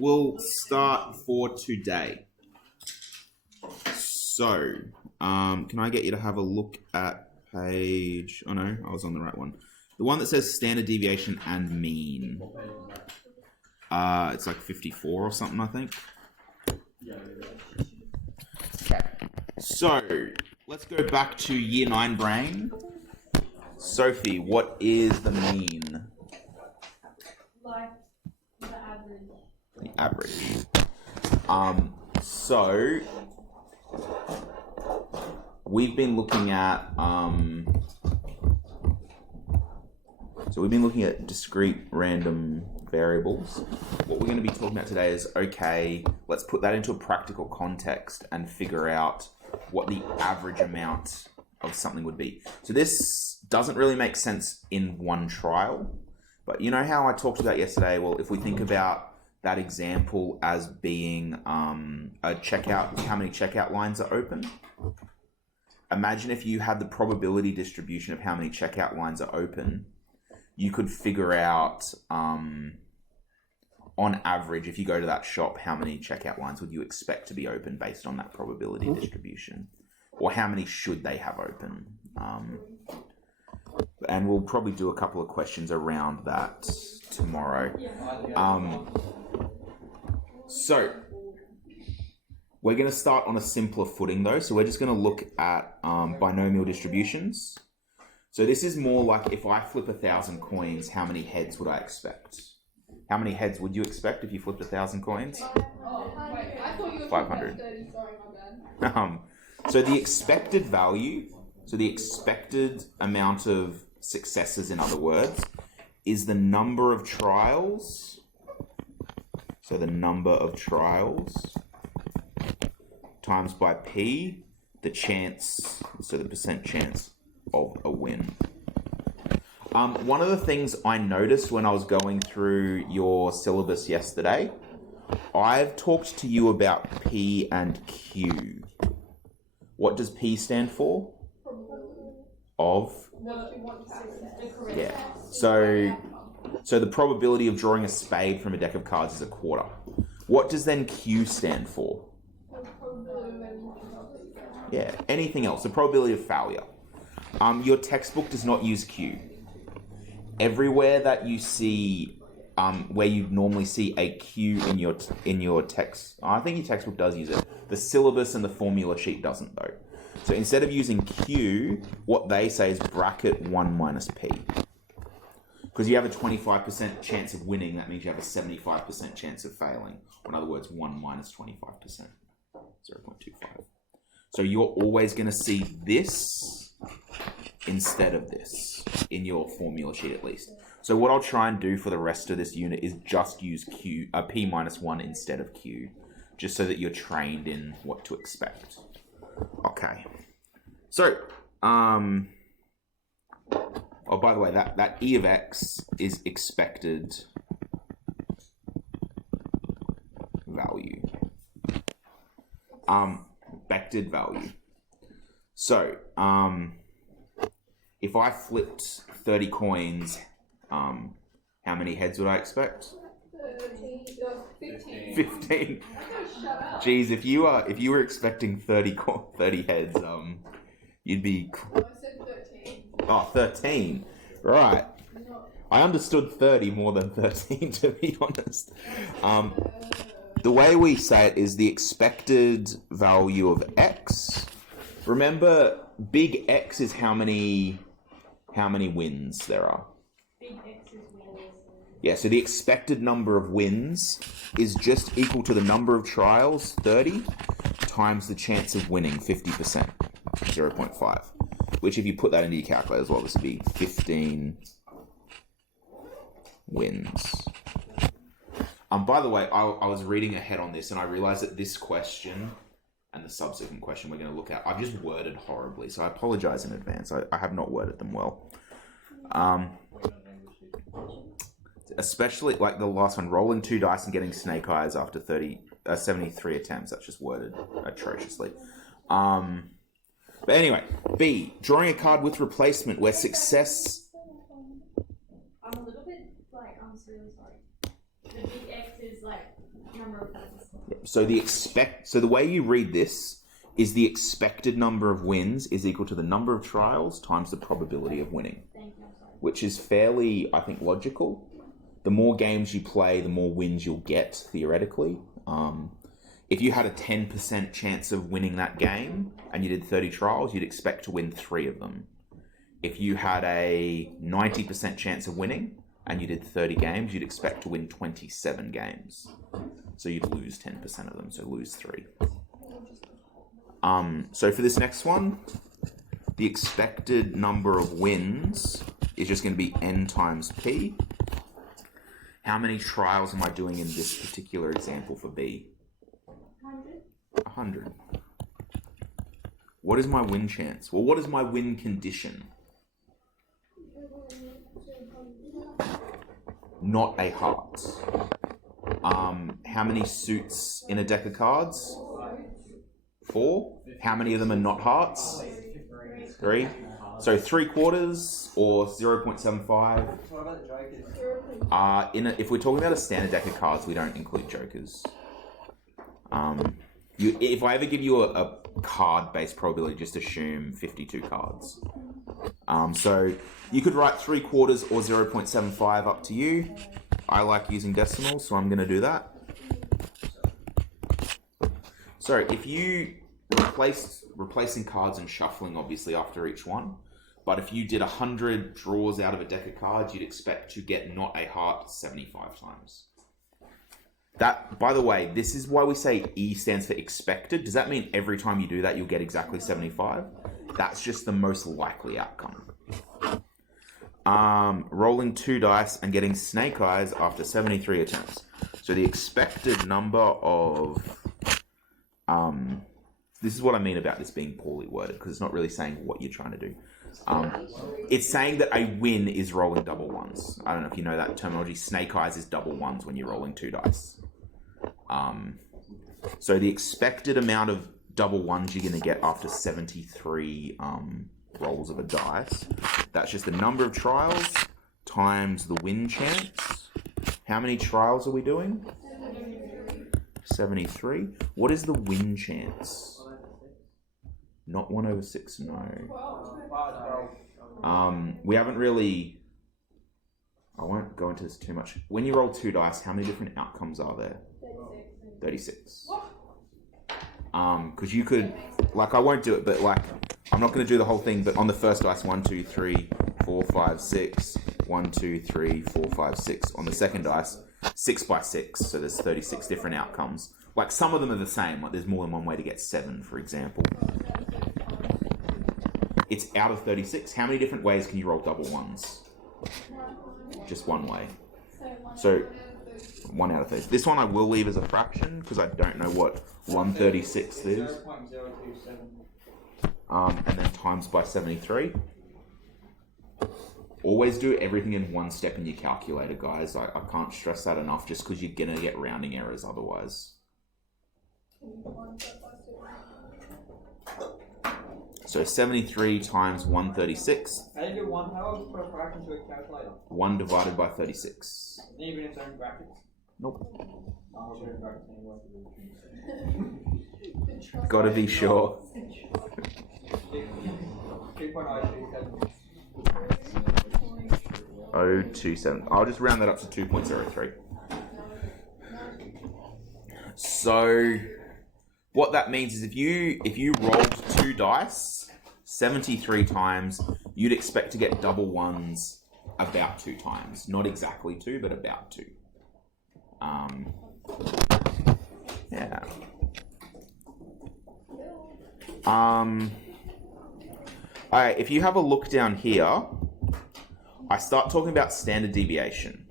we'll start for today. So, can I get you to have a look at page... Oh no, I was on the right one. The one that says standard deviation and mean. It's like 54 or something, I think. Okay. So, let's go back to year 9 brain. Sophie, what is the mean? Like the average. The average. So we've been looking at discrete random variables. What we're going to be talking about today is, okay, let's put that into a practical context and figure out what the average amount of something would be. So this doesn't really make sense in one trial, but you know how I talked about yesterday? Well, if we think about that example as being a checkout, how many checkout lines are open? Imagine if you had the probability distribution of how many checkout lines are open. You could figure out, on average, if you go to that shop, how many checkout lines would you expect to be open based on that probability distribution? Or how many should they have open? And we'll probably do a couple of questions around that tomorrow. So, we're going to start on a simpler footing though. So we're just going to look at binomial distributions. So this is more like if I flip 1,000 coins, how many heads would I expect? How many heads would you expect if you flipped 1,000 coins? 500. Sorry, my bad. So the expected value, so the expected amount of successes, in other words, is the number of trials. So the number of trials times by p, the chance, so the percent chance of a win. One of the things I noticed when I was going through your syllabus yesterday, I've talked to you about P and Q. What does P stand for? Of? Yeah. So the probability of drawing a spade from a deck of cards is a quarter. What does then Q stand for? Yeah, anything else. The probability of failure. Your textbook does not use Q. Everywhere that you see, where you normally see a Q in your text, I think your textbook does use it. The syllabus and the formula sheet doesn't though. So instead of using Q, what they say is bracket 1 minus P. Because you have a 25% chance of winning, that means you have a 75% chance of failing. Or in other words, 1 minus 25%, 0.25. So you're always going to see this instead of this in your formula sheet at least. So what I'll try and do for the rest of this unit is just use P minus 1 instead of Q, just so that you're trained in what to expect. Okay. So, oh, by the way, that E of X is expected value. Expected value. So, if I flipped 30 coins, how many heads would I expect? 15. Geez, if you were expecting 30 heads, you'd be... I said 13. Oh, 13. Right. I understood 30 more than 13, to be honest. The way we say it is the expected value of X. Remember, big X is how many wins there are. Big X is wins. Yeah, so the expected number of wins is just equal to the number of trials, 30, times the chance of winning, 50%, 0.5. Which if you put that into your calculator as well, this would be 15 wins. By the way, I was reading ahead on this and I realized that this question and the subsequent question we're going to look at, I've just worded horribly, so I apologize in advance. I have not worded them well. Especially like the last one, rolling 2 dice and getting snake eyes after 73 attempts. That's just worded atrociously. But anyway, B, drawing a card with replacement where success... I'm a little bit, like, I'm really sorry. The big X is, like, Number of wins. So the way you read this is the expected number of wins is equal to the number of trials times the probability of winning, Thank you. I'm sorry. which is fairly, I think, logical. The more games you play, the more wins you'll get, theoretically. If you had a 10% chance of winning that game and you did 30 trials, you'd expect to win 3 of them. If you had a 90% chance of winning and you did 30 games, you'd expect to win 27 games. So you'd lose 10% of them, so lose 3. So for this next one, the expected number of wins is just going to be n times p. How many trials am I doing in this particular example for B? 100. What is my win chance? Well, what is my win condition? Not a heart. How many suits in a deck of cards? 4. How many of them are not hearts? 3. So 3/4 or 0.75. What about the jokers? If we're talking about a standard deck of cards, we don't include jokers. If I ever give you a card-based probability, just assume 52 cards. So you could write 3/4 or 0.75, up to you. I like using decimals, so I'm going to do that. So if you replacing cards and shuffling, obviously, after each one, but if you did 100 draws out of a deck of cards, you'd expect to get not a heart 75 times. That, by the way, this is why we say E stands for expected. Does that mean every time you do that, you'll get exactly 75? That's just the most likely outcome. Rolling 2 dice and getting snake eyes after 73 attempts. So the expected number of... this is what I mean about this being poorly worded, because it's not really saying what you're trying to do. It's saying that a win is rolling double ones. I don't know if you know that terminology. Snake eyes is double ones when you're rolling 2 dice. So the expected amount of double ones you're going to get after 73 rolls of a dice, that's just the number of trials times the win chance. How many trials are we doing? 73. What is the win chance? Not 1/6, no. We haven't really... I won't go into this too much. When you roll 2 dice, how many different outcomes are there? 36. Because you could... Like, I won't do it, but like... I'm not going to do the whole thing, but on the first dice, 1, 2, 3, 4, 5, 6. 1, 2, 3, 4, 5, 6. On the second dice, 6 by 6. So there's 36 different outcomes. Like, some of them are the same. Like, there's more than one way to get 7, for example. It's out of 36. How many different ways can you roll double ones? Just one way. So, 1 out of 30. This one I will leave as a fraction, because I don't know what 1/36 is. 0.027. And then times by 73. Always do everything in one step in your calculator, guys. I can't stress that enough, just because you're going to get rounding errors otherwise. So 73 times 1/36. How do you do one? How do you put a fraction to a calculator? 1 divided by 36. Even its own brackets? Nope. Oh, we're in brackets anyway. Gotta be sure. 2.027. 0.27. I'll just round that up to 2.03. So what that means is if you rolled 2 dice 73 times, you'd expect to get double ones about 2 times. Not exactly 2, but about 2. Yeah. Alright, if you have a look down here, I start talking about standard deviation.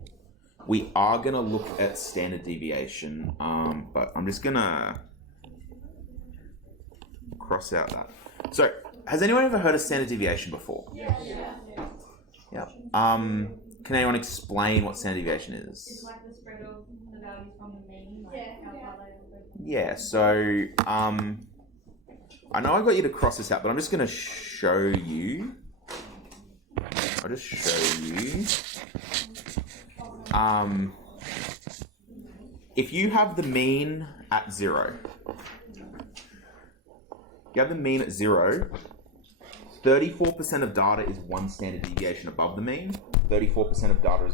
We are going to look at standard deviation, but I'm just going to cross out that. So, has anyone ever heard of standard deviation before? Yeah. Yeah. Can anyone explain what standard deviation It's is? like the spread of the values from the mean. Like how far they will go. Yeah, so, I know I got you to cross this out, but I'm just going to show you. I'll just show you. if you have the mean at 0, you have the mean at 0, 34% of data is 1 standard deviation above the mean, 34% of data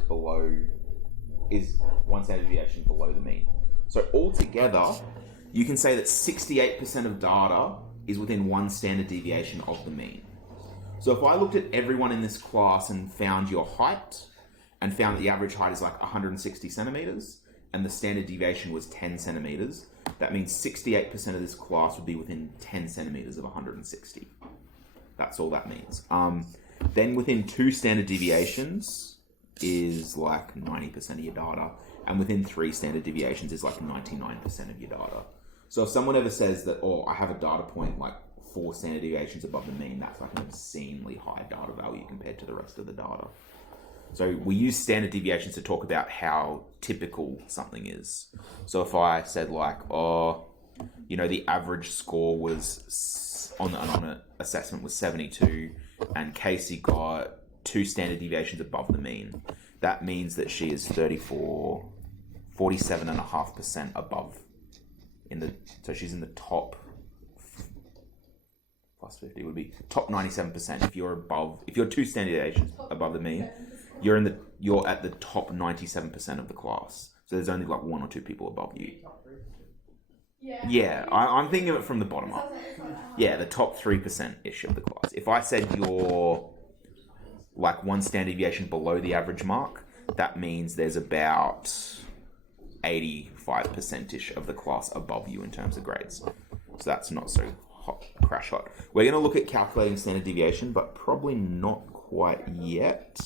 is 1 standard deviation below the mean. So altogether, you can say that 68% of data is within 1 standard deviation of the mean. So if I looked at everyone in this class and found your height, and found that the average height is like 160 centimeters, and the standard deviation was 10 centimeters, that means 68% of this class would be within 10 centimeters of 160. That's all that means. Then within 2 standard deviations is like 90% of your data, and within 3 standard deviations is like 99% of your data. So if someone ever says that, oh, I have a data point like 4 standard deviations above the mean, that's like an obscenely high data value compared to the rest of the data. So we use standard deviations to talk about how typical something is. So if I said like, oh, you know, the average score was on an assessment was 72, and Casey got 2 standard deviations above the mean, that means that she is 47.5% above so she's in the top plus 50 would be top 97%. If you're 2 standard deviations above the mean, you're at the top 97% of the class. So there's only like 1 or 2 people above you. Yeah, I'm thinking of it from the bottom up. Yeah, the top 3%-ish of the class. If I said you're like 1 standard deviation below the average mark, that means there's about 85%-ish of the class above you in terms of grades. So that's not so crash hot. We're going to look at calculating standard deviation, but probably not quite yet.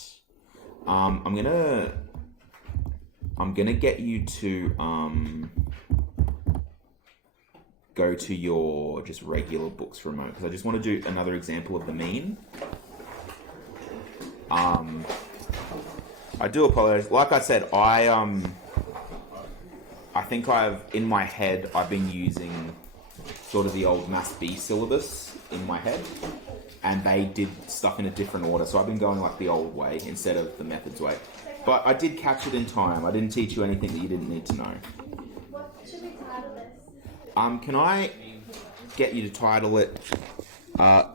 I'm gonna get you to go to your just regular books for a moment, because I just want to do another example of the mean. I do apologize. Like I said, I think in my head I've been using sort of the old Maths B syllabus in my head, and they did stuff in a different order, so I've been going like the old way instead of the methods way. But I did catch it in time. I didn't teach you anything that you didn't need to know. What should we title this? Can I get you to title it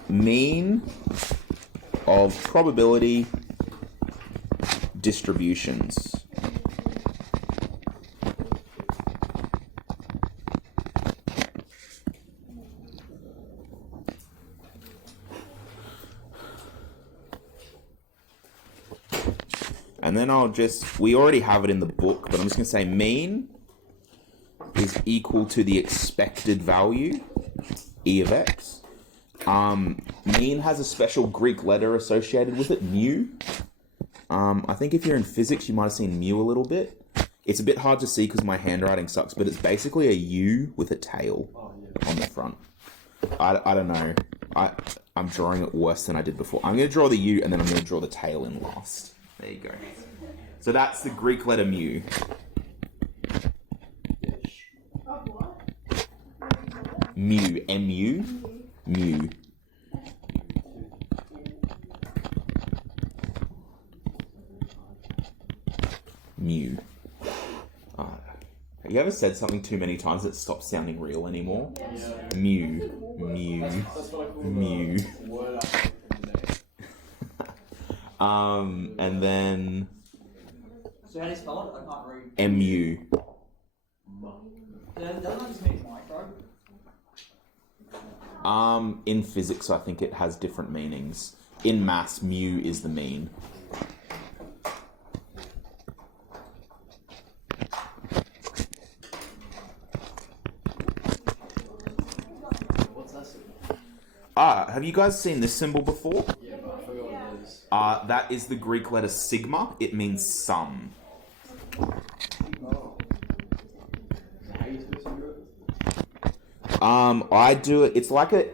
Mean of Probability Distributions? And then we already have it in the book, but I'm just going to say mean is equal to the expected value, E of x. Mean has a special Greek letter associated with it, mu. I think if you're in physics, you might have seen mu a little bit. It's a bit hard to see because my handwriting sucks, but it's basically a U with a tail on the front. I don't know. I'm drawing it worse than I did before. I'm going to draw the U, and then I'm going to draw the tail in last. There you go. So that's the Greek letter mu. Mu, M-U, mu. Mu. Have you ever said something too many times that it stops sounding real anymore? Yes. Mu, mu, mu. And then So how do you spell it? I can't read. M-U. Doesn't that just mean micro? In physics, I think it has different meanings. In maths, mu is the mean. Have you guys seen this symbol before? Yeah, but I forgot what it is. That is the Greek letter sigma. It means sum. Oh. How are you supposed to do it? I do it. It's like a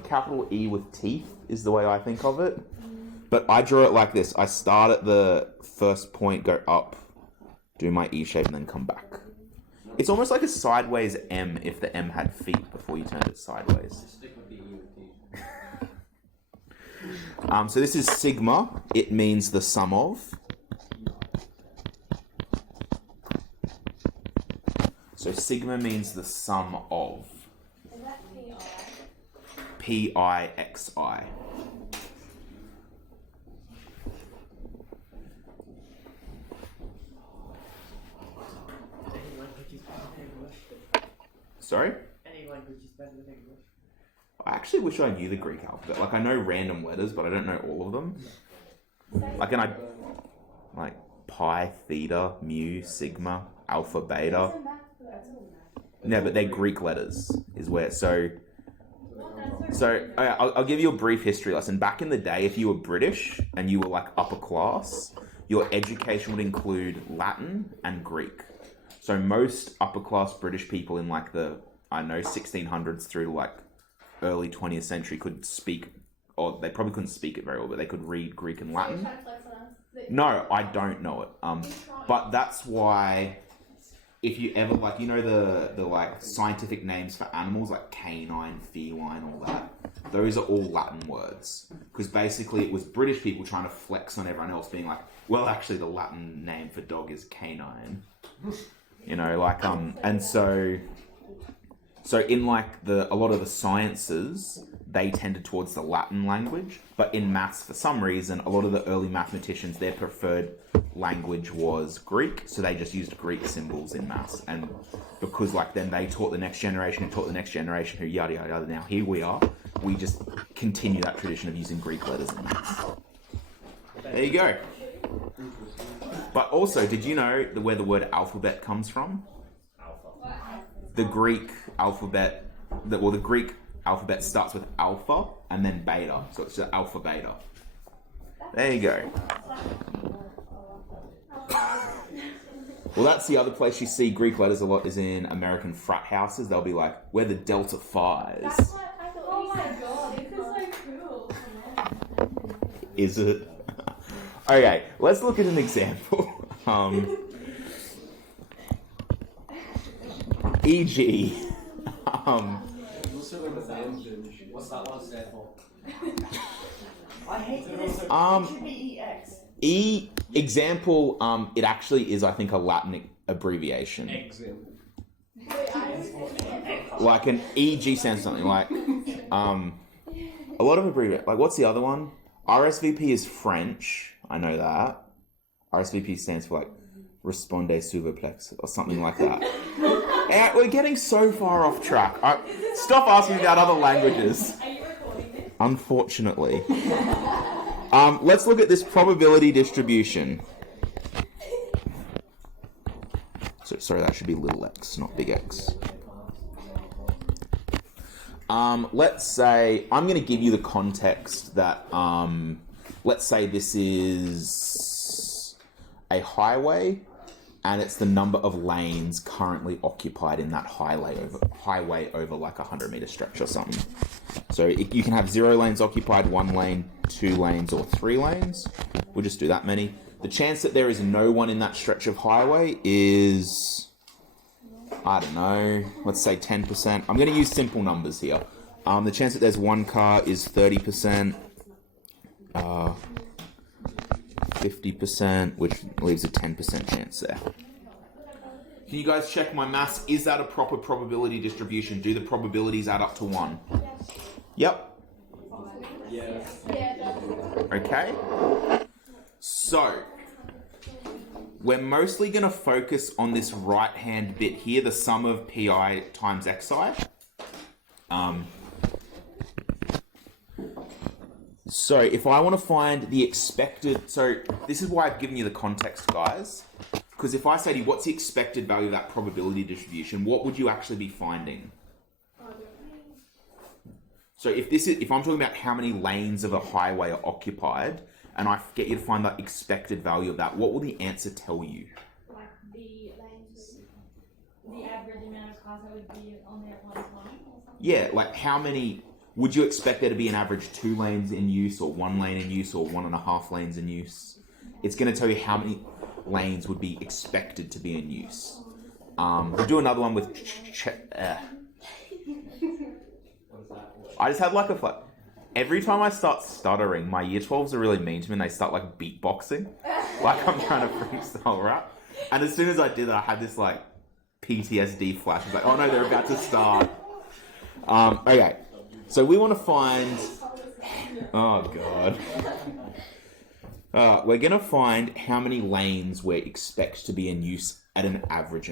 capital E with teeth is the way I think of it. But I draw it like this. I start at the first point, go up, do my E shape, and then come back. It's almost like a sideways M if the M had feet before you turned it sideways. Stick with the E with teeth. So this is sigma. It means the sum of. So sigma means the sum of. Is that PI? P-I-X-I. Any language is better than English. Sorry? Any language is better than English. I actually wish I knew the Greek alphabet. Like, I know random letters, but I don't know all of them. Like, and I... Like, pi, theta, mu, sigma, alpha, beta. No, but they're Greek letters, is where... So, okay, I'll give you a brief history lesson. Back in the day, if you were British and you were, like, upper class, your education would include Latin and Greek. So most upper class British people in, like, the, I don't know, 1600s through to, like, early 20th century could speak, or they probably couldn't speak it very well, but they could read Greek and Latin. No, I don't know it. But that's why, if you ever, like, you know the like scientific names for animals, like canine, feline, all that, those are all Latin words. Because basically it was British people trying to flex on everyone else, being like, well, actually the Latin name for dog is canine. You know, like, and so in, like, a lot of the sciences, they tended towards the Latin language, but in maths, for some reason, a lot of the early mathematicians, their preferred language was Greek, so they just used Greek symbols in maths, and because, like, then they taught the next generation, who taught the next generation, who yada yada yada, now here we are, we just continue that tradition of using Greek letters in maths. There you go. But also, did you know where the word alphabet comes from? The Greek alphabet, the Greek alphabet starts with alpha and then beta, so it's just alpha beta. There you go. Well, that's the other place you see Greek letters a lot, is in American frat houses. They'll be like, we're the Delta Phi's. That's what I thought. Oh my god, this is so cool. Is it? Okay, let's look at an example. E.g. What's that one stand for? I hate this. It should be EX. Example, it actually is, I think, a Latin abbreviation. Example. Like an EG stands for something like, a lot of abbreviations. Like, what's the other one? RSVP is French. I know that. RSVP stands for, like, Responde s'il vous plaît, or something like that. Yeah, we're getting so far off track. Stop asking me about other languages. Are you recording this? Unfortunately. Let's look at this probability distribution. So, sorry, that should be little x, not big X. Let's say, I'm going to give you the context that, let's say this is a highway, and it's the number of lanes currently occupied in that highway over like a 100-meter stretch or something. So you can have 0 lanes occupied, 1 lane, 2 lanes, or 3 lanes. We'll just do that many. The chance that there is no one in that stretch of highway is, I don't know, let's say 10%. I'm going to use simple numbers here. The chance that there's 1 car is 30%. 50%, which leaves a 10% chance there. Can you guys check my maths? Is that a proper probability distribution? Do the probabilities add up to 1? Yep. Yes. Okay. So, we're mostly going to focus on this right-hand bit here, the sum of pi times xi. So if I want to find the expected, so this is why I've given you the context, guys, because if I say to you, what's the expected value of that probability distribution, what would you actually be finding? So if I'm talking about how many lanes of a highway are occupied, and I get you to find the expected value of that, what will the answer tell you? Like the average amount of cars that would be on there at one time or something? Yeah, like how many, would you expect there to be an average 2 lanes in use, or 1 lane in use, or 1.5 lanes in use? It's going to tell you how many lanes would be expected to be in use. We'll do another one with... I just had like a... Every time I start stuttering, my year 12s are really mean to me and they start like beatboxing. Like I'm trying to freestyle rap. And as soon as I did that, I had this like PTSD flash. It's like, oh no, they're about to start. Okay, so we want to find. Oh god. We're gonna find how many lanes we expect to be in use at an average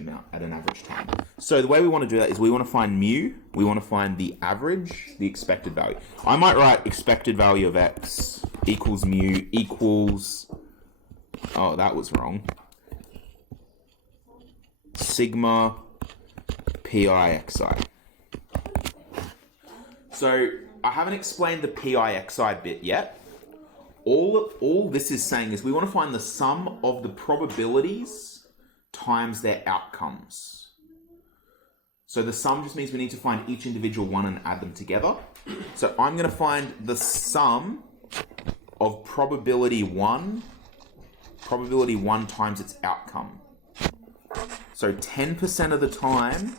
time. So the way we want to do that is we want to find mu. We want to find the average, the expected value. I might write expected value of x equals mu equals. Oh, that was wrong. Sigma PIXI. So I haven't explained the PIXI bit yet. All this is saying is we want to find the sum of the probabilities times their outcomes. So the sum just means we need to find each individual one and add them together. So I'm going to find the sum of probability 1 times its outcome. So 10% of the time,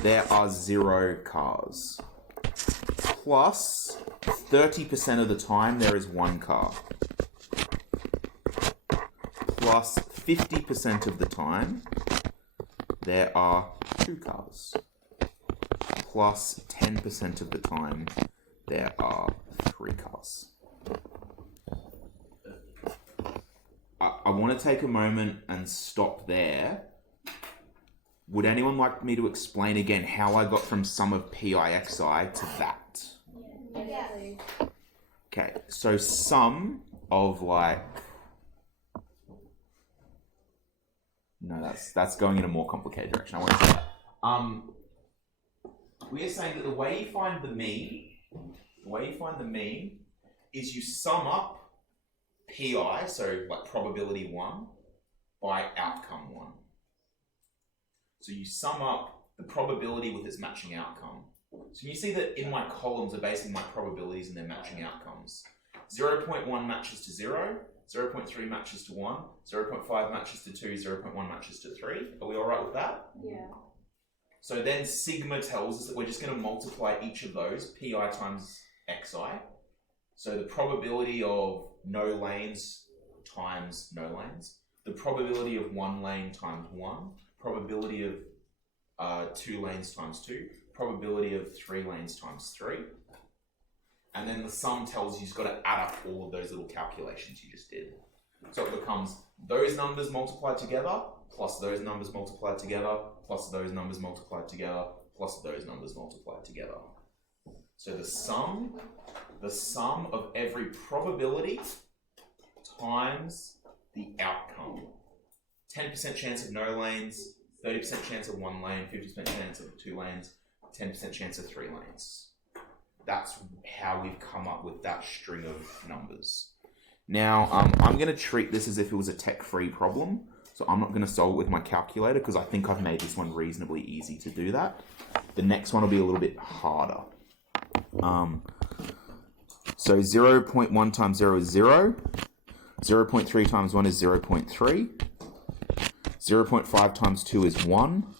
there are 0 cars. Plus 30% of the time, there is 1 car. Plus 50% of the time, there are 2 cars. Plus 10% of the time, there are 3 cars. I want to take a moment and stop there. Would anyone like me to explain again how I got from sum of PIXI to that? Okay, so sum of like... No, that's going in a more complicated direction. I want to say that. We are saying that the way you find the mean is you sum up PI, so like probability 1, by outcome 1. So you sum up the probability with its matching outcome. So you see that in my columns are basically my probabilities and their matching outcomes. 0.1 matches to 0, 0.3 matches to 1, 0.5 matches to 2, 0.1 matches to 3. Are we alright with that? Yeah. So then sigma tells us that we're just going to multiply each of those, pi times xi. So the probability of no lanes times no lanes. The probability of 1 lane times 1. Probability of 2 lanes times 2. Probability of 3 lanes times 3. And then the sum tells you you've got to add up all of those little calculations you just did. So it becomes those numbers multiplied together, plus those numbers multiplied together, plus those numbers multiplied together, plus those numbers multiplied together. So the sum of every probability times the outcome. 10% chance of no lanes, 30% chance of 1 lane, 50% chance of 2 lanes, 10% chance of 3 lanes. That's how we've come up with that string of numbers. Now, I'm going to treat this as if it was a tech-free problem. So I'm not going to solve it with my calculator because I think I've made this one reasonably easy to do that. The next one will be a little bit harder. So 0.1 times 0 is 0. 0.3 times 1 is 0.3. 0.5 times 2 is 1.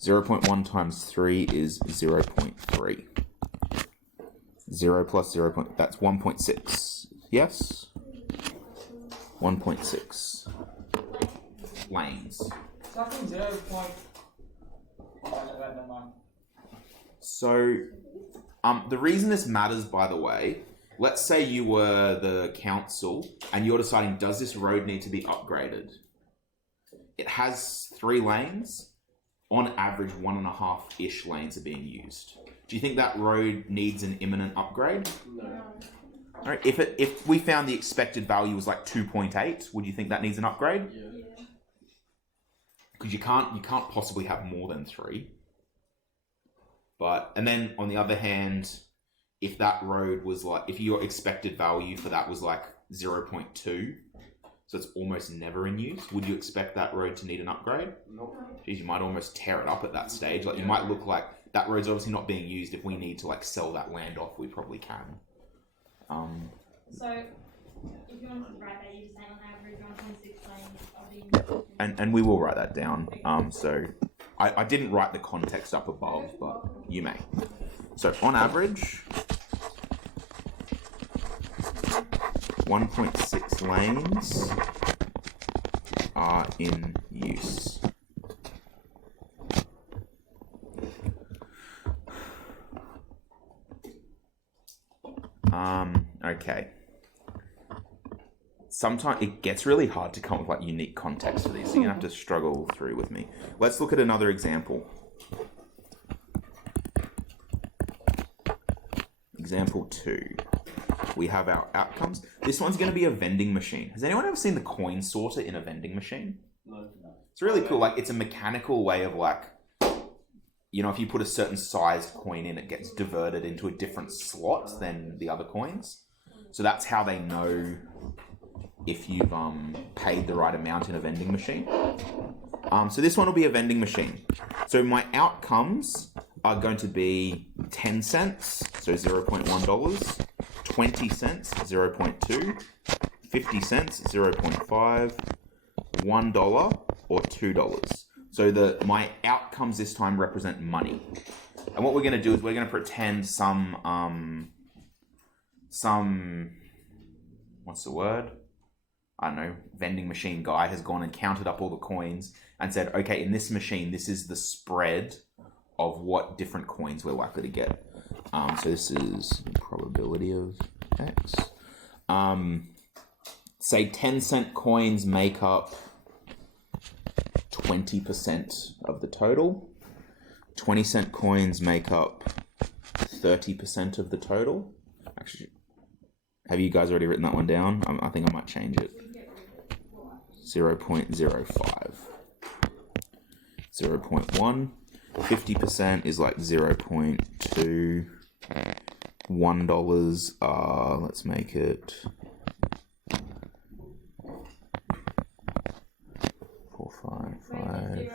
0.1 times 3 is 0.3. 0 plus 0. That's 1.6. Yes? 1.6 lanes. So, the reason this matters, by the way, let's say you were the council and you're deciding, does this road need to be upgraded? It has 3 lanes. On average, 1.5-ish lanes are being used. Do you think that road needs an imminent upgrade? No. All right. If we found the expected value was like 2.8, would you think that needs an upgrade? Yeah. Because you can't possibly have more than 3. And then on the other hand, if that road was like, if your expected value for that was like 0.2, so it's almost never in use, would you expect that road to need an upgrade? Nope. Geez, you might almost tear it up at that stage. Like you might look like that road's obviously not being used. If we need to like sell that land off, we probably can. So, if you want to write that, you just say on average 1.6 lanes are being... And we will write that down. So I didn't write the context up above, but you may. So on average, 1.6 lanes are in use. Okay. Sometimes it gets really hard to come up with like unique context for these, so you're gonna have to struggle through with me. Let's look at another example. Example 2. We have our outcomes. This one's going to be a vending machine. Has anyone ever seen the coin sorter in a vending machine? No. It's really cool. Like, it's a mechanical way of like, you know, if you put a certain sized coin in, it gets diverted into a different slot than the other coins. So that's how they know if you've paid the right amount in a vending machine. So this one will be a vending machine. So my outcomes are going to be 10 cents, so $0.1, 20 cents, 0.2, 50 cents, 0.5, $1, or $2. So my outcomes this time represent money. And what we're going to do is we're going to pretend some what's the word? I don't know, vending machine guy has gone and counted up all the coins and said, okay, in this machine, this is the spread of what different coins we're likely to get. So this is probability of X. Say 10-cent coins make up 20% of the total. 20-cent coins make up 30% of the total. Actually, have you guys already written that one down? I think I might change it. 0.05. 0.1. 50% is like 0.2. $1, let's make it 4, 5,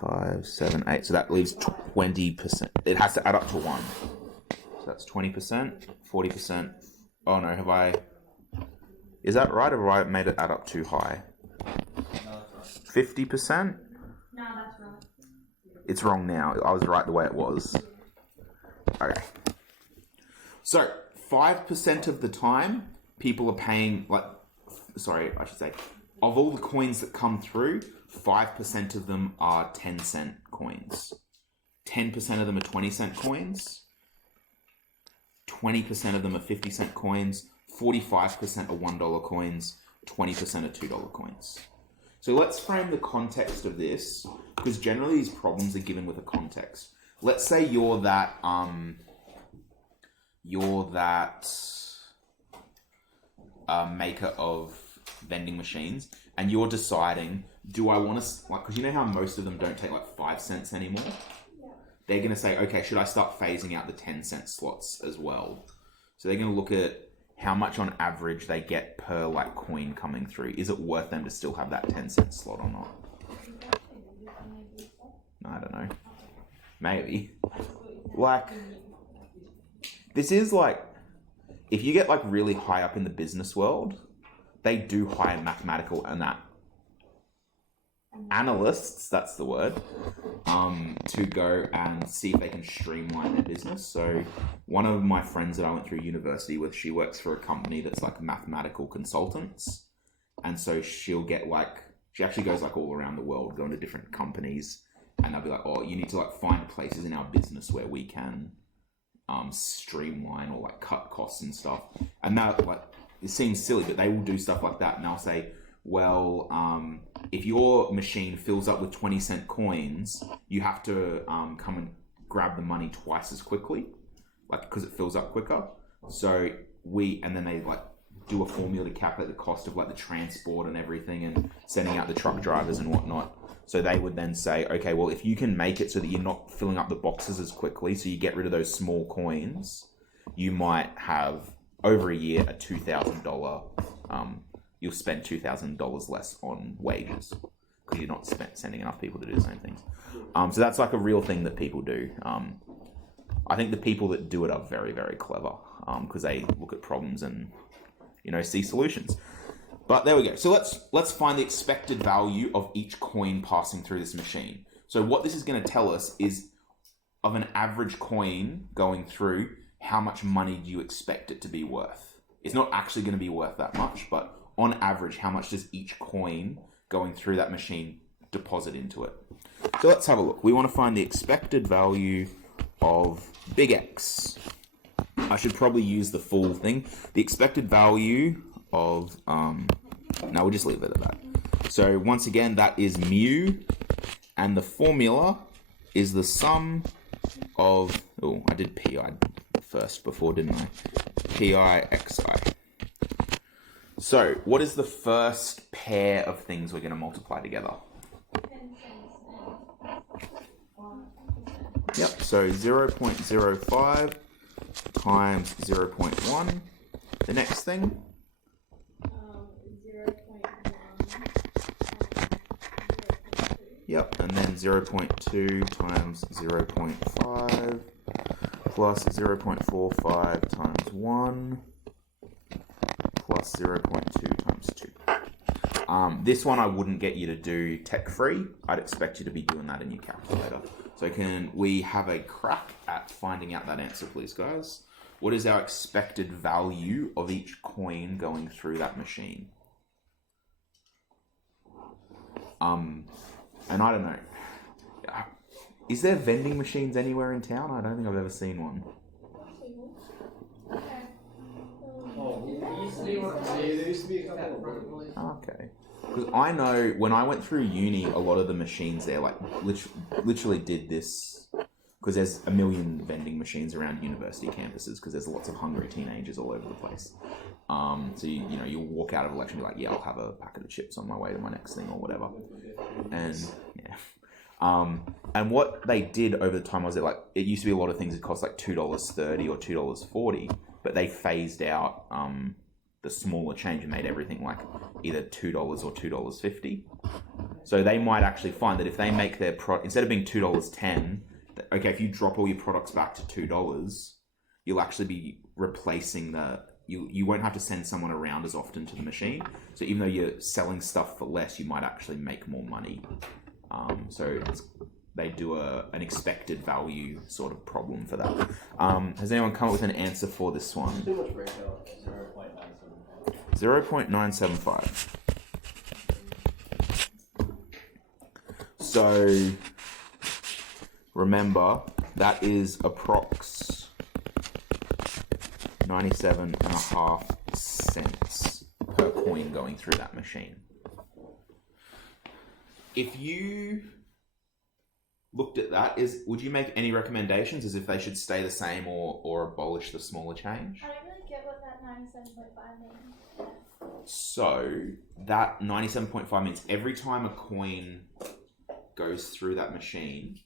5, 7, 8. So that leaves 20%. It has to add up to 1. So that's 20%, 40%. Oh no, have I... Is that right, or have I made it add up too high? 50%? No, that's right. It's wrong now. I was right the way it was. Okay. So, 5% of the time, people are paying, of all the coins that come through, 5% of them are 10-cent coins. 10% of them are 20-cent coins. 20% of them are 50-cent coins. 45% are $1 coins. 20% are $2 coins. So let's frame the context of this, because generally these problems are given with a context. Let's say you're that maker of vending machines, and you're deciding, do I want to, like, because you know how most of them don't take like 5 cents anymore? Yeah. They're going to say, okay, should I start phasing out the 10-cent slots as well? So they're going to look at how much on average they get per like coin coming through. Is it worth them to still have that 10-cent slot or not? I don't know. Maybe. Like, this is like, if you get like really high up in the business world, they do hire mathematical analysts, that's the word, to go and see if they can streamline their business. So one of my friends that I went through university with, she works for a company that's like mathematical consultants. And so she'll get like, she actually goes like all around the world, going to different companies, and they'll be like, oh, you need to like find places in our business where we can streamline or like cut costs and stuff. And that, like, it seems silly, but they will do stuff like that. And they'll say, well, if your machine fills up with 20-cent coins, you have to come and grab the money twice as quickly, like, because it fills up quicker. So and then they like do a formula to calculate the cost of like the transport and everything and sending out the truck drivers and whatnot. So they would then say, okay, well, if you can make it so that you're not filling up the boxes as quickly, so you get rid of those small coins, you might have over a year a $2,000, you'll spend $2,000 less on wages because you're not sending enough people to do the same things. So that's like a real thing that people do. I think the people that do it are very, very clever because they look at problems and, you know, see solutions. But there we go. So let's find the expected value of each coin passing through this machine. So what this is going to tell us is, of an average coin going through, how much money do you expect it to be worth? It's not actually going to be worth that much, but on average, how much does each coin going through that machine deposit into it? So let's have a look. We want to find the expected value of big X. I should probably use the full thing. The expected value of no, we'll just leave it at that. So once again, that is mu, and the formula is the sum of, oh, I did pi first before, didn't I? Pi xi. So what is the first pair of things we're going to multiply together? Yep, so 0.05 times 0.1. The next thing? 0.1. Yep, and then 0.2 times 0.5 plus 0.45 times 1 plus 0.2 times 2. This one I wouldn't get you to do tech-free. I'd expect you to be doing that in your calculator. So can we have a crack at finding out that answer, please, guys? What is our expected value of each coin going through that machine? And I don't know. Is there vending machines anywhere in town? I don't think I've ever seen one. There used to be a couple of Okay. Because I know when I went through uni, a lot of the machines there, like, literally did this. Because there's a million vending machines around university campuses because there's lots of hungry teenagers all over the place. So you'll walk out of a lecture and be like, yeah, I'll have a packet of chips on my way to my next thing or whatever. And yeah. And what they did over the time was that, like, it used to be a lot of things that cost like $2.30 or $2.40, but they phased out the smaller change and made everything like either $2 or $2.50. So they might actually find that if they make their product, instead of being $2.10, okay, if you drop all your products back to $2, you'll actually be replacing you won't have to send someone around as often to the machine. So even though you're selling stuff for less, you might actually make more money. They do an expected value sort of problem for that. Has anyone come up with an answer for this one? too much breakout. 0.975. So remember, that is approx 97.5 cents per coin going through that machine. If you looked at that, would you make any recommendations as if they should stay the same or abolish the smaller change? I don't really get what that 97.5 means. So that 97.5 means every time a coin goes through that machine,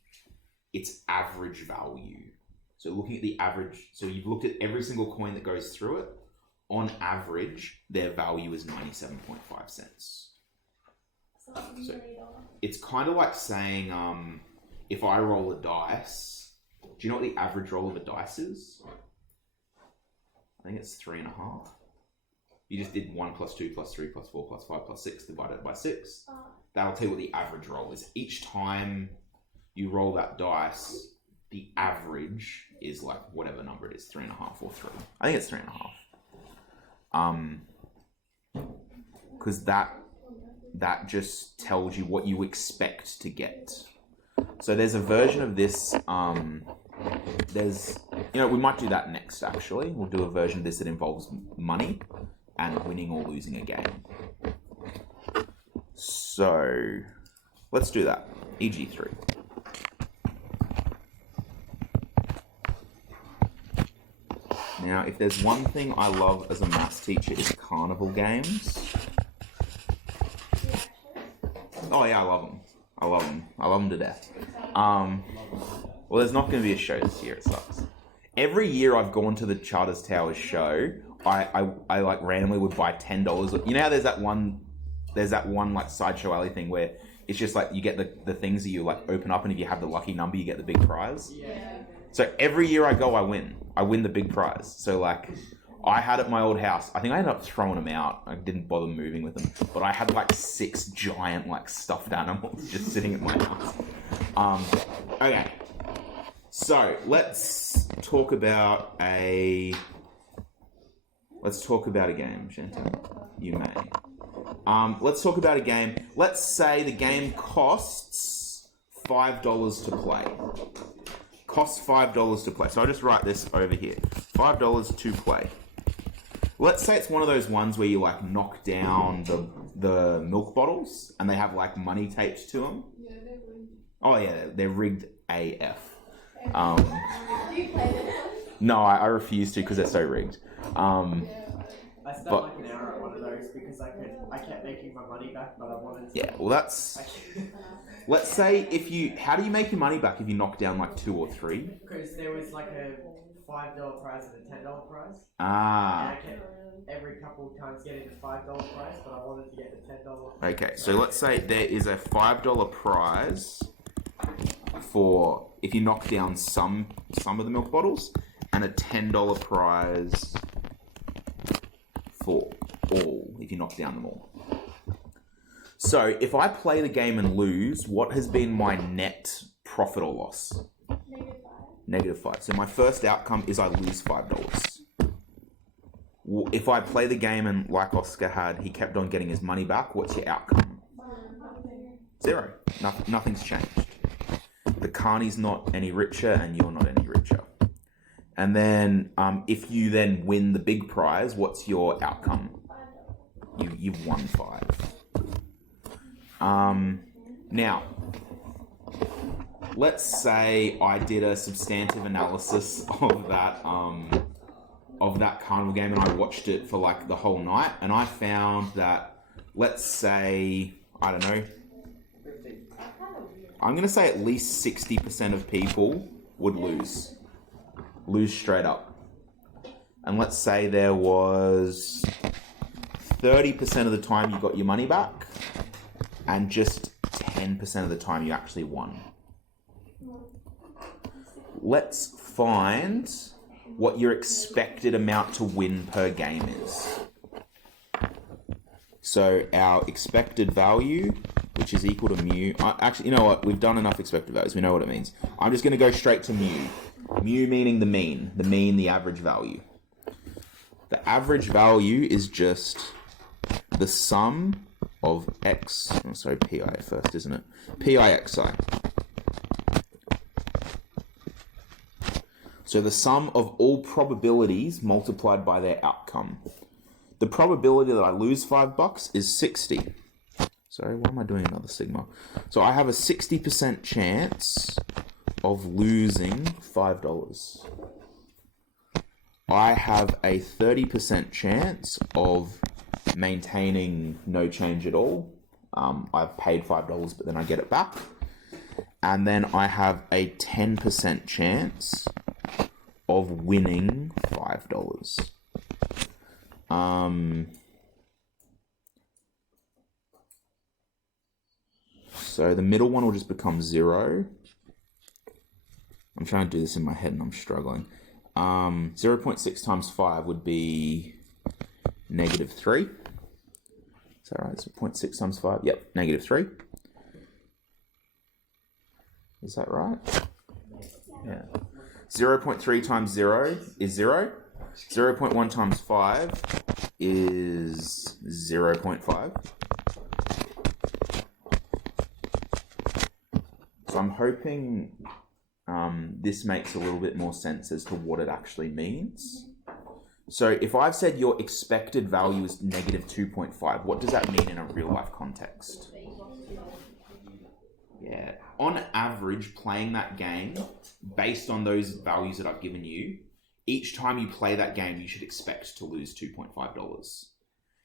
its average value. So looking at the average, so you've looked at every single coin that goes through it, on average, their value is 97.5 cents. So It's kind of like saying, if I roll a dice, do you know what the average roll of a dice is? I think it's 3.5. You just did 1 plus 2 plus 3 plus 4 plus 5 plus 6 divided by 6. That'll tell you what the average roll is. Each time you roll that dice, the average is like whatever number it is, 3.5 or 3. I think it's 3.5. Because that just tells you what you expect to get. So there's a version of this. We might do that next. Actually, we'll do a version of this that involves money and winning or losing a game. So let's do that. EG3. Now, if there's one thing I love as a maths teacher, it's carnival games. Oh yeah, I love them. I love them to death. Well, there's not going to be a show this year. It sucks. Every year I've gone to the Charters Towers show, I like randomly would buy $10. You know how there's that one like Sideshow Alley thing where it's just like you get the things that you like open up, and if you have the lucky number, you get the big prize. Yeah. So every year I go, I win the big prize. So like, I had at my old house, I think I ended up throwing them out. I didn't bother moving with them, but I had like 6 giant like stuffed animals just sitting at my house. Okay. So let's talk about a game, Chantal. You may. Let's talk about a game. Let's say the game costs $5 to play. Costs $5 to play. So I'll just write this over here. $5 to play. Let's say it's one of those ones where you like knock down the milk bottles and they have like money taped to them. Yeah, they're really. Oh yeah, they're rigged AF. Do you play them? No, I refuse to because they're so rigged. I spent But- like an hour at one of those because I kept making my money back, but I wanted to. Yeah, well that's... Let's say how do you make your money back if you knock down like 2 or 3? Because there was like a $5 prize and a $10 prize. Ah. And I kept every couple of times getting the $5 prize, but I wanted to get the $10. Okay, so let's say there is a $5 prize for if you knock down some of the milk bottles, and a $10 prize for all if you knock down them all. So if I play the game and lose, what has been my net profit or loss? -5. So my first outcome is I lose $5. If I play the game and like Oscar had, he kept on getting his money back, what's your outcome? 0. Nothing's changed. The carny's not any richer and you're not any richer. And then if you then win the big prize, what's your outcome? You've won 5. Now, let's say I did a substantive analysis of that carnival game and I watched it for like the whole night, and I found that, let's say, I don't know, I'm going to say at least 60% of people would lose straight up. And let's say there was 30% of the time you got your money back, and just 10% of the time you actually won. Let's find what your expected amount to win per game is. So our expected value, which is equal to mu. Actually, you know what? We've done enough expected values. We know what it means. I'm just going to go straight to mu. Mu meaning the mean. The mean, the average value. The average value is just the sum of x, pi first, isn't it? Pixi. So the sum of all probabilities multiplied by their outcome. The probability that I lose $5 is 60. Sorry, why am I doing another sigma? So I have a 60% chance of losing $5. I have a 30% chance of maintaining no change at all. I've paid $5, but then I get it back. And then I have a 10% chance of winning $5. So the middle one will just become 0. I'm trying to do this in my head and I'm struggling. 0.6 times 5 would be -3. Is that right? So 0.6 times 5? Yep, -3. Is that right? Yeah. 0.3 times 0 is 0. 0.1 times 5 is 0.5. So I'm hoping this makes a little bit more sense as to what it actually means. So if I've said your expected value is -2.5, what does that mean in a real life context? Yeah. On average, playing that game, based on those values that I've given you, each time you play that game, you should expect to lose $2.5.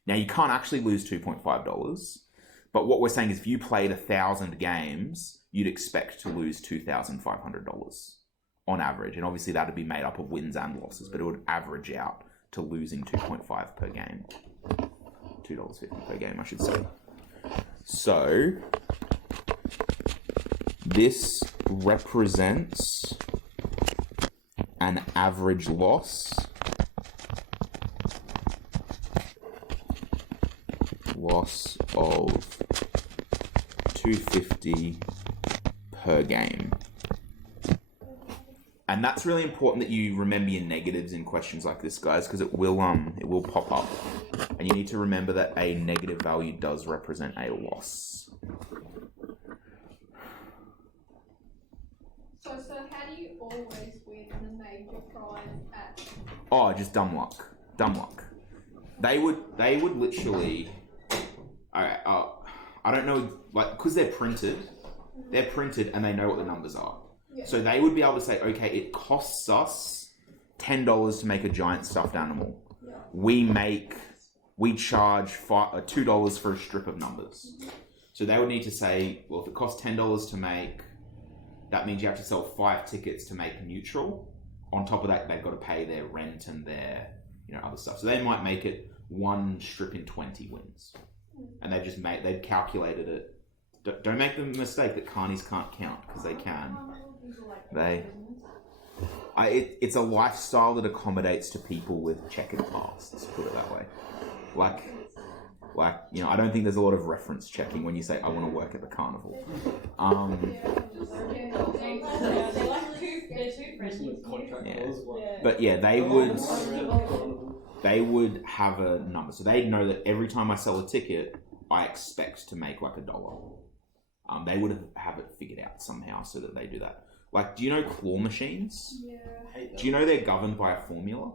Now, you can't actually lose $2.5, but what we're saying is if you played 1,000 games, you'd expect to lose $2,500 on average. And obviously that would be made up of wins and losses, but it would average out to losing 2.5 per game. $2.50 per game, I should say. So this represents an average loss of $2.50 per game. And that's really important that you remember your negatives in questions like this, guys, because it will pop up. And you need to remember that a negative value does represent a loss. So So how do you always win the major prize at? Oh, just dumb luck. Dumb luck. They would literally. I don't know, like, because they're printed and they know what the numbers are. Yeah. So they would be able to say, okay, it costs us $10 to make a giant stuffed animal. Yeah. We charge $2 for a strip of numbers. So they would need to say, well, if it costs $10 to make, that means you have to sell 5 tickets to make neutral. On top of that, they've got to pay their rent and their, other stuff. So they might make it 1 strip in 20 wins. And they've calculated it. Don't make the mistake that carnies can't count, because they can. It's a lifestyle that accommodates to people with checkered pasts, put it that way. Like, I don't think there's a lot of reference checking when you say, I want to work at the carnival. They're too friendly. But yeah, they would have a number. So they'd know that every time I sell a ticket, I expect to make like $1. They would have it figured out somehow so that they do that. Like, do you know claw machines? Yeah. Do you know they're governed by a formula?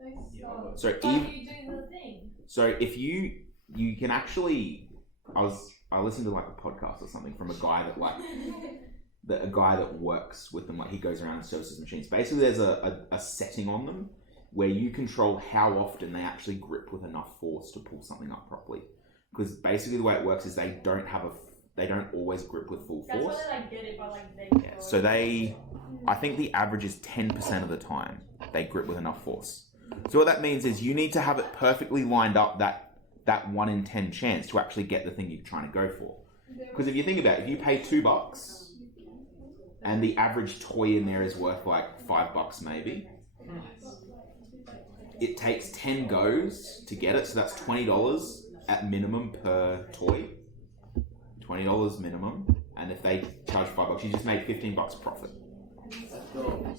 They suck. So But you do the thing. So if you can actually, I listened to like a podcast or something from a guy that a guy that works with them, like he goes around and services machines. Basically, there's a setting on them where you control how often they actually grip with enough force to pull something up properly. Because basically the way it works is they don't always grip with full That's force. why they like get it, but like they. Yeah, so I think the average is 10% of the time they grip with enough force. So what that means is you need to have it perfectly lined up, that 1 in 10 chance to actually get the thing you're trying to go for. Because if you think about it, if you pay $2 and the average toy in there is worth like $5 maybe, it takes 10 goes to get it, so that's $20 at minimum per toy. $20 minimum, and if they charge $5, you just made $15 profit. So,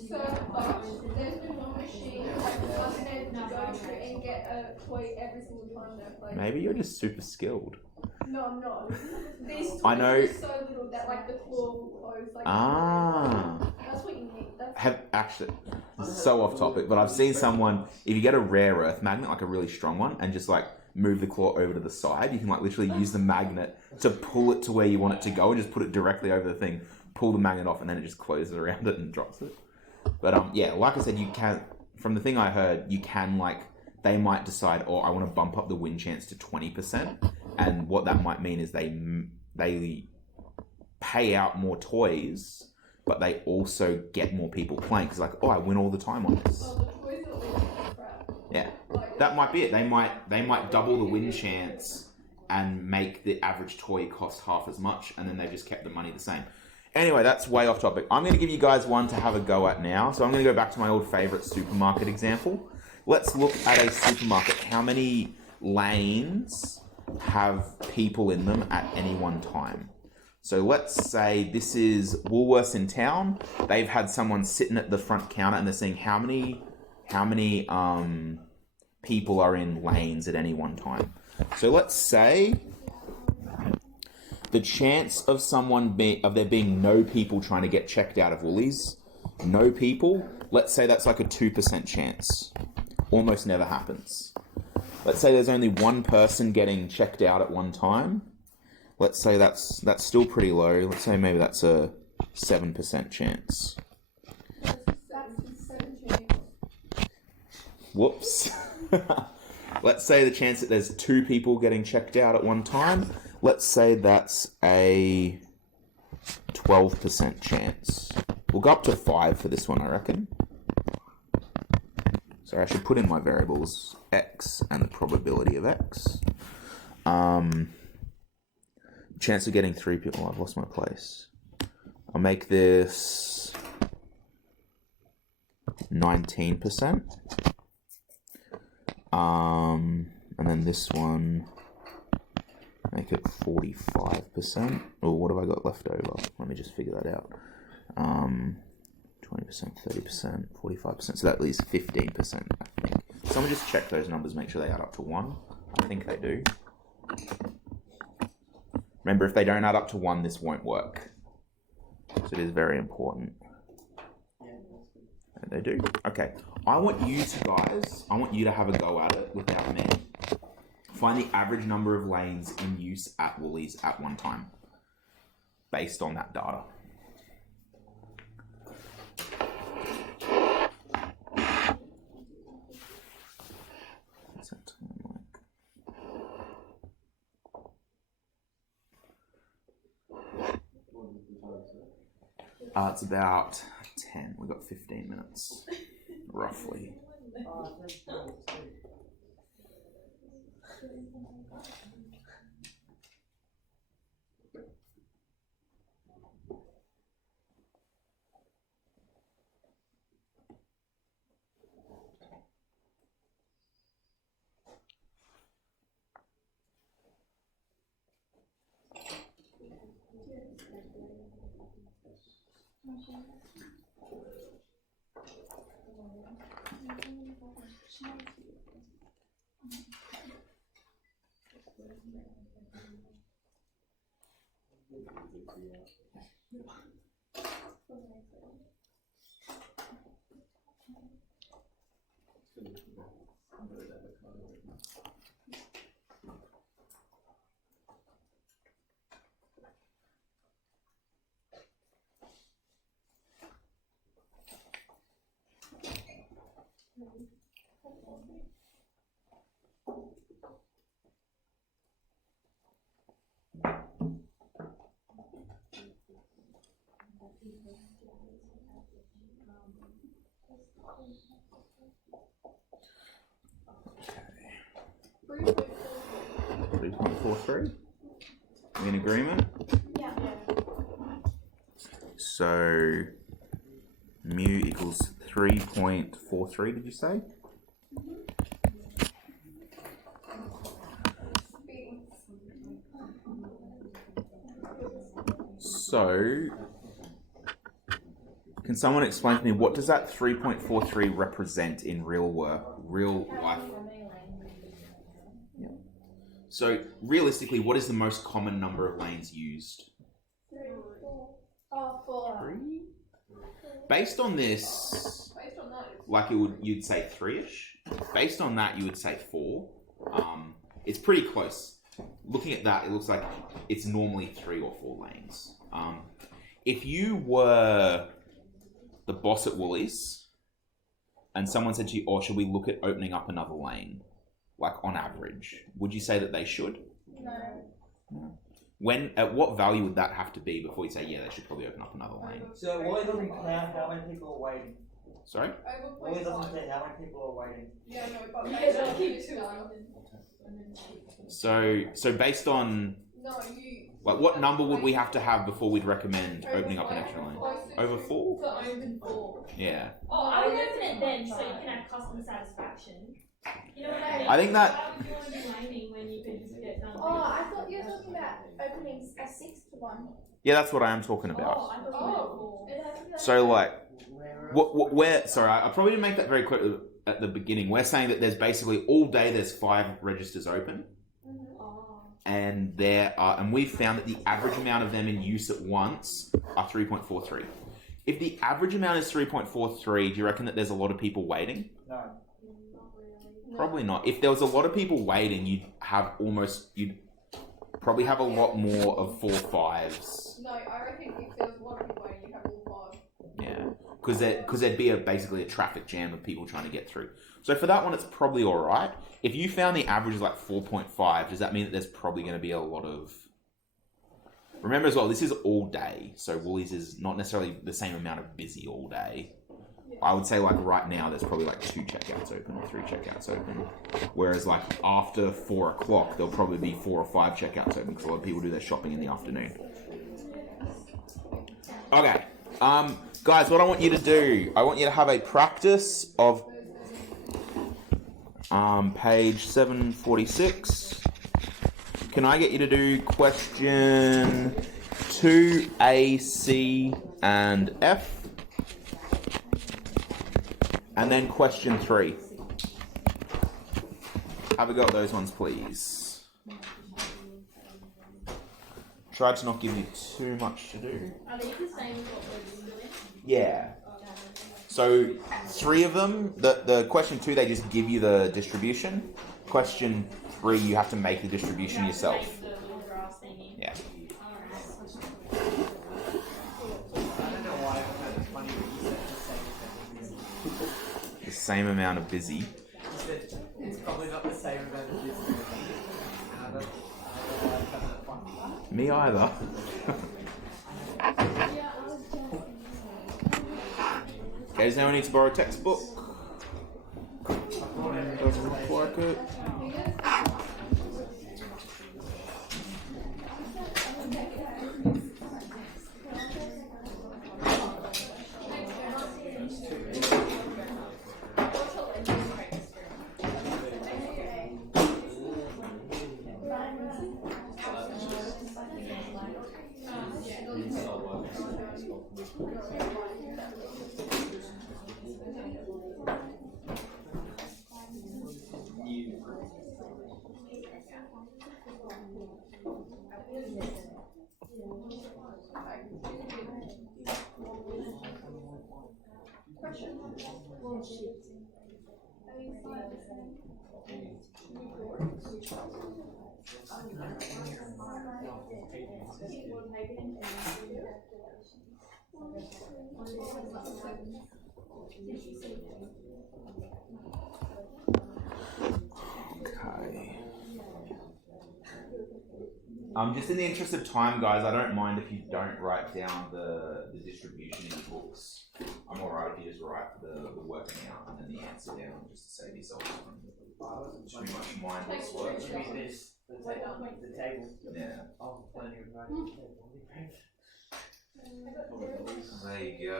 there's been one machine that wasn't able to go to and get a toy every single time they play. Maybe you're just super skilled. No, I'm not. These toys I know. are so little that like the claw will close. Like, that's what you need. This is so off topic, but I've seen someone, if you get a rare earth magnet, like a really strong one, and just like move the claw over to the side, you can like literally use the magnet to pull it to where you want it to go and just put it directly over the thing, pull the magnet off, and then it just closes around it and drops it. But yeah, like I said, you can, from the thing I heard, you can like, they might decide, oh, I want to bump up the win chance to 20%, and what that might mean is they pay out more toys, but they also get more people playing, because like, oh, I win all the time on this. Oh, the toys are always crap. Yeah, that might be it. They might double the win chance and make the average toy cost half as much, and then they just kept the money the same. Anyway, that's way off topic. I'm going to give you guys one to have a go at now. So I'm going to go back to my old favourite supermarket example. Let's look at a supermarket. How many lanes have people in them at any one time? So let's say this is Woolworths in town. They've had someone sitting at the front counter and they're saying how many people are in lanes at any one time. So let's say the chance of there being no people trying to get checked out of Woolies, no people, let's say that's like a 2% chance. Almost never happens. Let's say there's only one person getting checked out at one time. Let's say that's still pretty low. Let's say maybe that's a 7% chance. Whoops. Let's say the chance that there's 2 people getting checked out at one time. Let's say that's a 12% chance. We'll go up to 5 for this one, I reckon. So I should put in my variables x and the probability of x. Chance of getting 3 people. I've lost my place. I'll make this 19%. And then this one, make it 45%. Oh, what have I got left over? Let me just figure that out. 20%, 30%, 45%. So that leaves 15%, I think. Someone just check those numbers, make sure they add up to 1. I think they do. Remember, if they don't add up to 1, this won't work. So it is very important. And they do. Okay. I want you to have a go at it without me. Find the average number of lanes in use at Woolies at one time, based on that data. What's that time like? It's about 10. We've got 15 minutes, roughly. Okay. 3.43. We in agreement? Yeah. So mu equals 3.43, did you say? So, can someone explain to me what does that 3.43 represent in real life? Yeah. So, realistically, what is the most common number of lanes used? 3, 4. 4. 3? Based on this, Based on that, like you'd say 3-ish. Based on that, you would say 4. It's pretty close. Looking at that, it looks like it's normally 3 or 4 lanes. If you were the boss at Woolies and someone said to you, "Oh, should we look at opening up another lane?" Like on average, would you say that they should? no. At what value would that have to be before you say, "Yeah, they should probably open up another lane"? So Wally doesn't count how many people are waiting. Sorry? Wally doesn't say how many people are waiting. Yeah, no, but Yeah, based they'll on keep this two one. So based on No, you. like what number would we have to have before we'd recommend opening up an extra lane? Over 4? For open 4. Yeah. Oh, I would open it then so you can have customer satisfaction. You know what I mean? I think that- Why would you want to be laning when you could just get done? Oh, I thought you were talking about opening a 6th one. Yeah, that's what I am talking Oh, about. I thought you meant 4. It has to be like So like where sorry, I probably didn't make that very clear at the beginning. We're saying that there's basically all day there's 5 registers open. Oh. And we've found that the average amount of them in use at once are 3.43. If the average amount is 3.43, do you reckon that there's a lot of people waiting? No. Not really. Probably not. If there was a lot of people waiting, you'd probably have a lot more of 4 5s. No, I reckon if there was one people waiting, you'd have all 5. Yeah, because there'd be basically a traffic jam of people trying to get through. So for that one, it's probably all right. If you found the average is like 4.5, does that mean that there's probably going to be a lot of... Remember as well, this is all day, so Woolies is not necessarily the same amount of busy all day. I would say like right now there's probably like 2 checkouts open or 3 checkouts open. Whereas like after 4 o'clock, there'll probably be 4 or 5 checkouts open because a lot of people do their shopping in the afternoon. Okay, guys, what I want you to do, I want you to have a practice of page 746. Can I get you to do question 2A, C, and F? And then question 3. Have a go at those ones, please. Try to not give you too much to do. Are these the same as what we're doing? Yeah. So 3 of them. The question 2 they just give you the distribution. Question 3 you have to make the distribution You have to yourself. make the little grass thingy. Yeah. Alright. I don't know why I found it funny when you said The same amount of busy. you said it's probably not the same amount of this. And I don't know why I found that funny. Me either. Okay, does anyone need to borrow a textbook? Doesn't look like it. Okay. Just in the interest of time, guys, I don't mind if you don't write down the distribution in the books. I'm alright if you just write the working out and then the answer down, just to save yourself some too much mindless work. The table. Yeah. Oh, plenty of writing. There you go.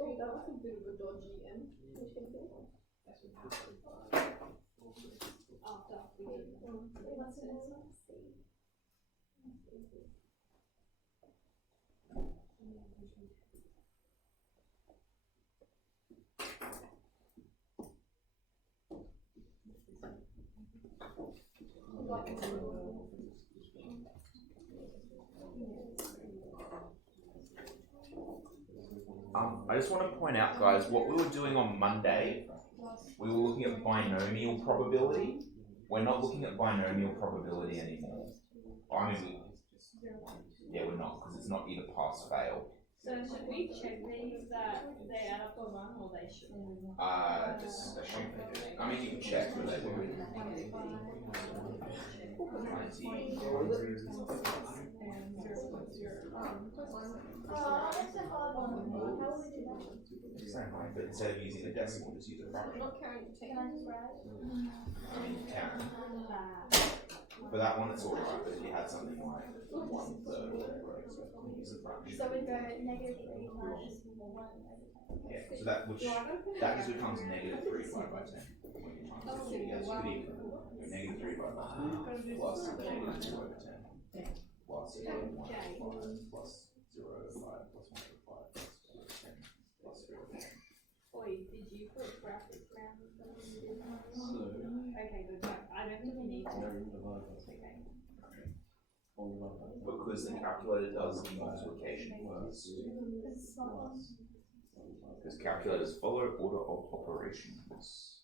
Oh, that was a bit of a dodgy end. I just want to point out, guys, what we were doing on Monday, we were looking at binomial probability. We're not looking at binomial probability anymore. I mean, we're not, because it's not either pass fail. So should we check these that they add up to 1 or they shouldn't? Just assume they do. I mean, you can check, but they won't. That's a hard one. How will we do that? Same way, but instead of using a decimal, just use a fraction. Not carrying the Can I just write? I mean, you can. For that one, it's alright, but if you had something like 1/3 or whatever, use a fraction. So we go -3 times 1 Yeah, so that just becomes -3 divided by 10. When you times it, yes, you could even go -3 divided by 10 plus -2/10 plus 1/5 plus 0/5 plus 1/5 plus 10 plus 0/10. Oi, did you put graphic around them? Okay, good. No, I don't think you need to. Okay. Because the calculator does the multiplication first. Because calculators follow order of operations.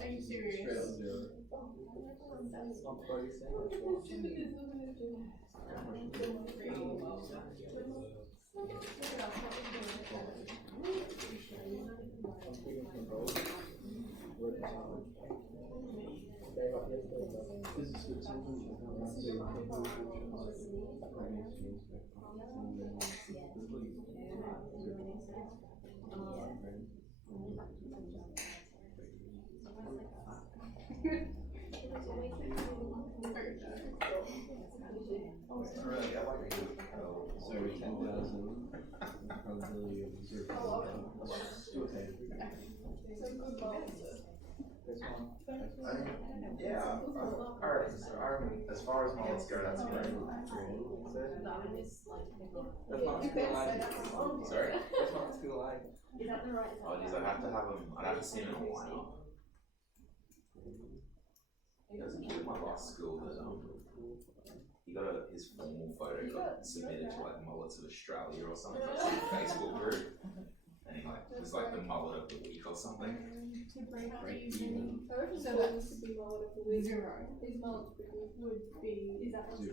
Are you serious? So 10,000 probability of 0. Still take it. Yeah. Alright, so as far as mullets go, that's great. That's not school like. Sorry? That's not school like. Is that the right Oh, geez, I'd have to have them. I'd have to see them in a lineup. There was a kid at my last school that he got his formal photo got submitted to like Mullets of Australia or something for some Facebook group, and he like was like the mullet of the week or something. So that would be mullet of the week. Zero. His mullet would be, is that 0.25.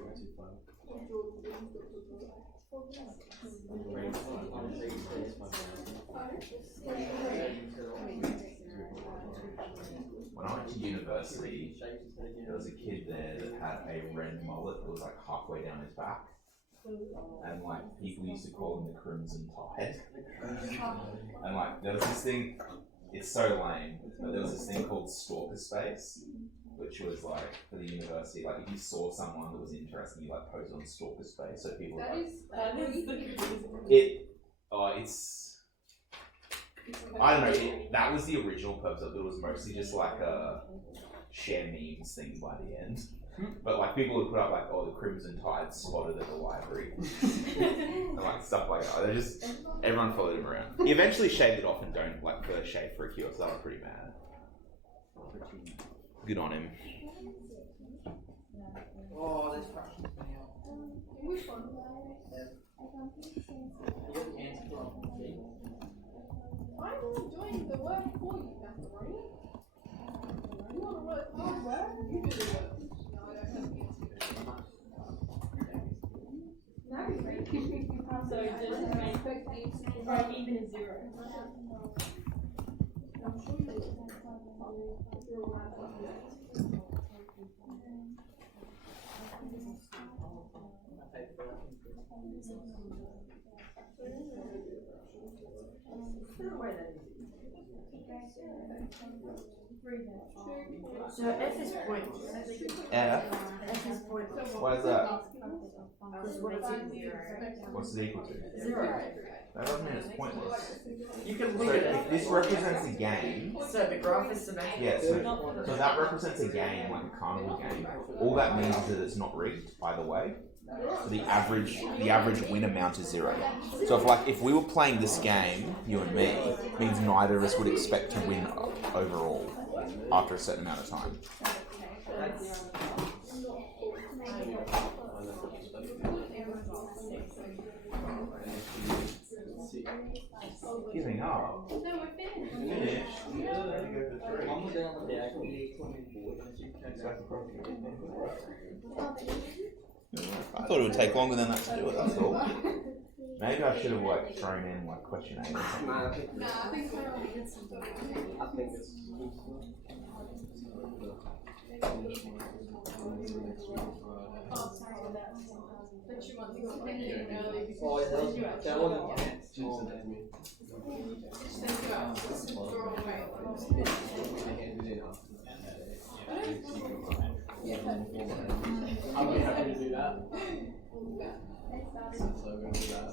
When I went to university, there was a kid there that had a red mullet that was like halfway down his back. And like people used to call him the Crimson Tide. And like there was this thing, it's so lame, but there was this thing called Stalker Space, which was like for the university, like if you saw someone that was interesting, you like post on Stalker Space, so people would, like, it's I don't know. That was the original purpose of it. It was mostly just like a share memes thing by the end. But like people would put up like, oh, the Crimson Tide spotted at the library, and like stuff like that. They just everyone followed him around. He eventually shaved it off and don't like for shave for a cure, so I was pretty mad. Good on him. Oh, this fraction's me out. Which one? I'm doing the work for you, Macaroni. You want to work hard work? You do the work. No, I don't have the answer. So just right even is zero. I'm sure you do. So F is point. F. F is point. Why is that? Because what it's zero. What's it equal to? Zero. That doesn't mean it's pointless. You can So look at if it. this represents a game, So the graph is symmetrical. yeah, so that represents a game, like a carnival game. All that means is that it's not rigged either way. So the average win amount is zero. So if we were playing this game, you and me, it means neither of us would expect to win overall after a certain amount of time. Giving up. No, we're finished. Finished. One was down the back, we coming forward, and you can I thought it would take longer than that to do it, that's all. Maybe I should have like thrown in like question 8 or something. Nah, I think we're on. I think it's Oh, sorry for that. But you want to go early because oh, that wasn't send you out. Just throw away. I'll be happy to do that. So I'm going to do that.